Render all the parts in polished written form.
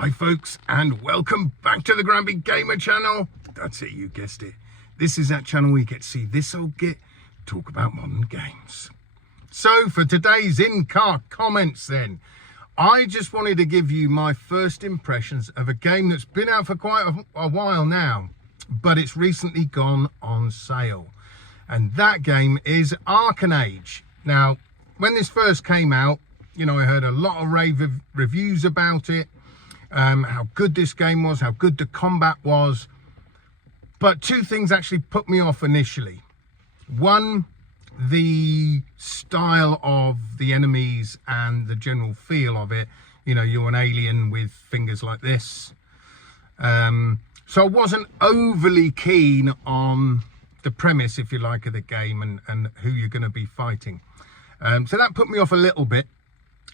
Hi folks, and welcome back to the Grumpy Gamer channel. That's it, you guessed it. This is that channel where you get to see this old git talk about modern games. So for today's in-car comments then, I just wanted to give you my first impressions of a game that's been out for quite a while now, but it's recently gone on sale. And that game is Aiken. Now, when this first came out, you know, I heard a lot of rave reviews about it. How good this game was, how good the combat was. But two things actually put me off initially. One, the style of the enemies and the general feel of it. You know, you're an alien with fingers like this. So I wasn't overly keen on the premise, if you like, of the game and who you're going to be fighting. So that put me off a little bit.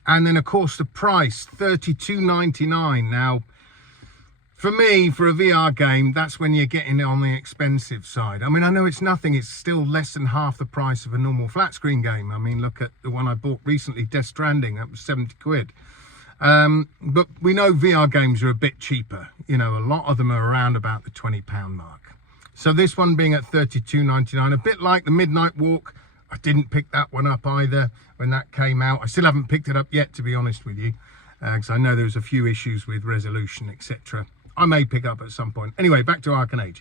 And then, of course, the price, $32.99. Now, for me, for a VR game, that's when you're getting it on the expensive side. I mean, I know it's nothing. It's still less than half the price of a normal flat screen game. I mean, look at the one I bought recently, Death Stranding. That was 70 quid. But we know VR games are a bit cheaper. You know, a lot of them are around about the £20 mark. So this one being at $32.99, a bit like the Midnight Walk. I didn't pick that one up either when that came out. I still haven't picked it up yet, to be honest with you, because I know there was a few issues with resolution, etc. I may pick up at some point. Anyway, back to Aiken.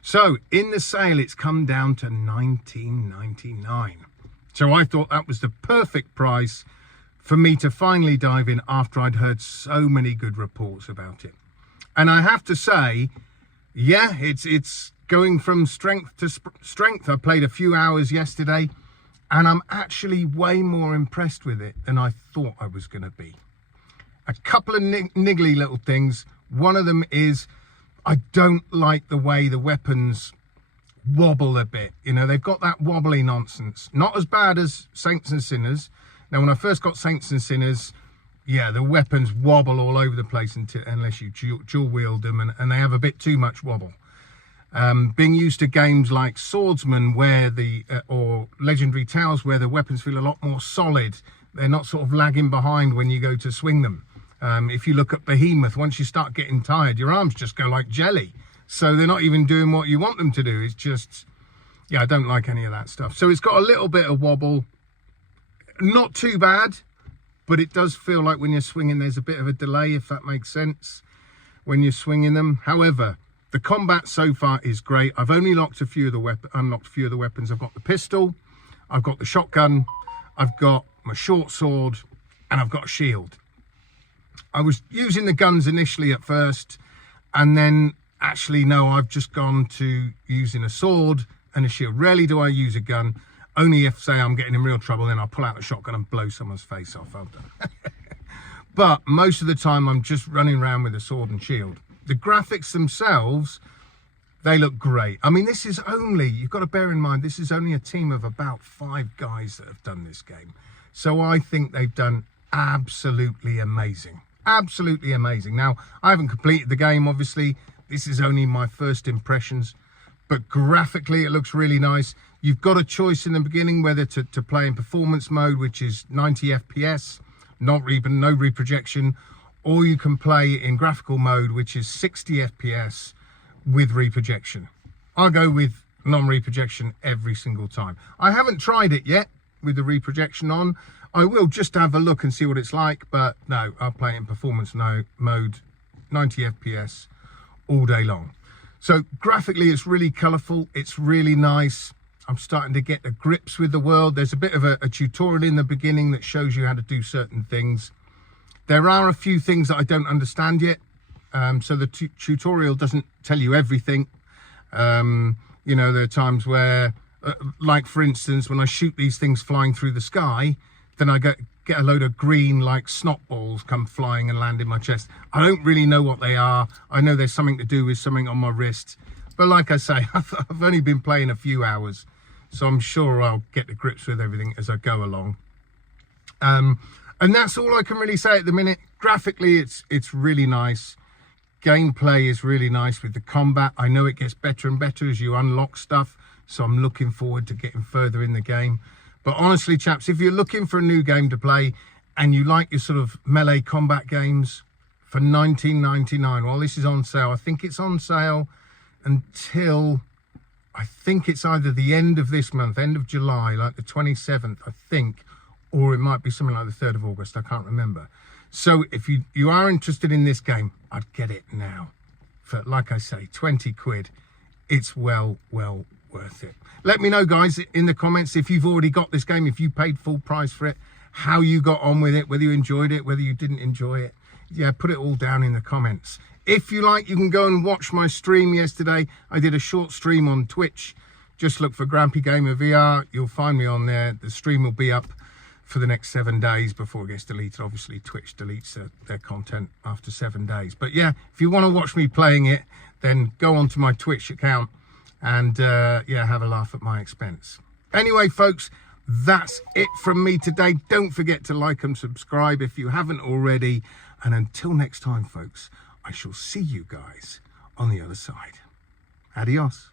So in the sale, it's come down to $19.99. So I thought that was the perfect price for me to finally dive in after I'd heard so many good reports about it. And I have to say, yeah, it's going from strength to strength. I played a few hours yesterday, and I'm actually way more impressed with it than I thought I was going to be. A couple of niggly little things. One of them is I don't like the way the weapons wobble a bit. You know, they've got that wobbly nonsense. Not as bad as Saints and Sinners. Now, when I first got Saints and Sinners, yeah, the weapons wobble all over the place unless you dual wield them, and they have a bit too much wobble. Being used to games like Swordsman or Legendary Tales, where the weapons feel a lot more solid. They're not sort of lagging behind when you go to swing them. If you look at Behemoth, once you start getting tired, your arms just go like jelly. So they're not even doing what you want them to do. It's just, yeah, I don't like any of that stuff. So it's got a little bit of wobble. Not too bad, but it does feel like when you're swinging, there's a bit of a delay, if that makes sense, when you're swinging them. However, the combat so far is great. I've only unlocked a few of the weapons. I've got the pistol, I've got the shotgun, I've got my short sword, and I've got a shield. I was using the guns initially at first, and then actually, no, I've just gone to using a sword and a shield. Rarely do I use a gun. Only if, say, I'm getting in real trouble, then I'll pull out a shotgun and blow someone's face off. I'm done. But most of the time, I'm just running around with a sword and shield. The graphics themselves, they look great. I mean, this is only, you've got to bear in mind, this is only a team of about 5 guys that have done this game. So I think they've done absolutely amazing. Absolutely amazing. Now, I haven't completed the game, obviously. This is only my first impressions. But graphically, it looks really nice. You've got a choice in the beginning whether to play in performance mode, which is 90 FPS, no reprojection, or you can play in graphical mode, which is 60 FPS with reprojection. I'll go with non-reprojection every single time. I haven't tried it yet with the reprojection on. I will just have a look and see what it's like, but no, I'll play in performance mode, 90 FPS all day long. So graphically, it's really colourful. It's really nice. I'm starting to get the grips with the world. There's a bit of a tutorial in the beginning that shows you how to do certain things. There are a few things that I don't understand yet. So the tutorial doesn't tell you everything. You know, there are times where, like for instance, when I shoot these things flying through the sky, then I get a load of green like snot balls come flying and land in my chest. I don't really know what they are. I know there's something to do with something on my wrist. But like I say, I've only been playing a few hours, so I'm sure I'll get the grips with everything as I go along. And that's all I can really say at the minute. Graphically, it's really nice. Gameplay is really nice with the combat. I know it gets better and better as you unlock stuff, so I'm looking forward to getting further in the game. But honestly, chaps, if you're looking for a new game to play and you like your sort of melee combat games, for $19.99. Well, this is on sale. I think it's on sale until, I think it's either the end of this month, end of July, like the 27th, I think, or it might be something like the 3rd of August. I can't remember. So if you are interested in this game, I'd get it now for, like I say, 20 quid. It's well worth it. Let me know, guys, in the comments if you've already got this game, if you paid full price for it, how you got on with it, whether you enjoyed it, whether you didn't enjoy it. Yeah, put it all down in the comments. If you like, you can go and watch my stream yesterday. I did a short stream on Twitch. Just look for Grampy Gamer VR. You'll find me on there. The stream will be up for the next 7 days before it gets deleted. Obviously, Twitch deletes their content after 7 days. But yeah, if you want to watch me playing it, then go onto my Twitch account and yeah, have a laugh at my expense. Anyway, folks, that's it from me today. Don't forget to like and subscribe if you haven't already. And until next time, folks, I shall see you guys on the other side. Adios.